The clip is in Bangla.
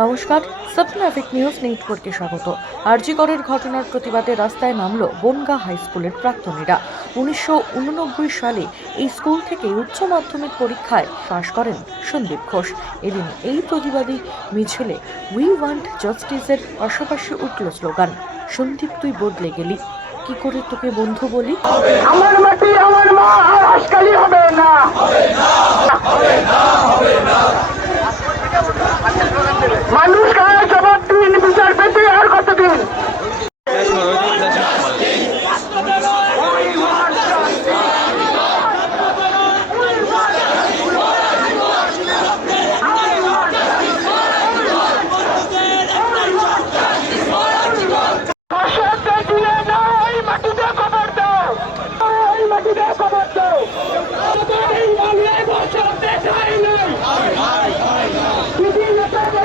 নমস্কার, স্বপ্নাভিক নিউজ নেটওয়ার্কে স্বাগত। আরজি করের ঘটনার প্রতিবাদে রাস্তায় নামল বনগাঁ হাই স্কুলের প্রাক্তনীরা। 1989 সালে এই স্কুল থেকে উচ্চ মাধ্যমিক পরীক্ষায় পাশ করেন সন্দীপ ঘোষ। এদিন এই প্রতিবাদী মিছিলে উই ওয়ান্ট জাস্টিসের পাশাপাশি উঠল স্লোগান, সন্দীপ তুই বদলে গেলি, কি করে তোকে বন্ধু বলি। আমার মাটি আমার মা আর হাসকালি হবে না, মানুষ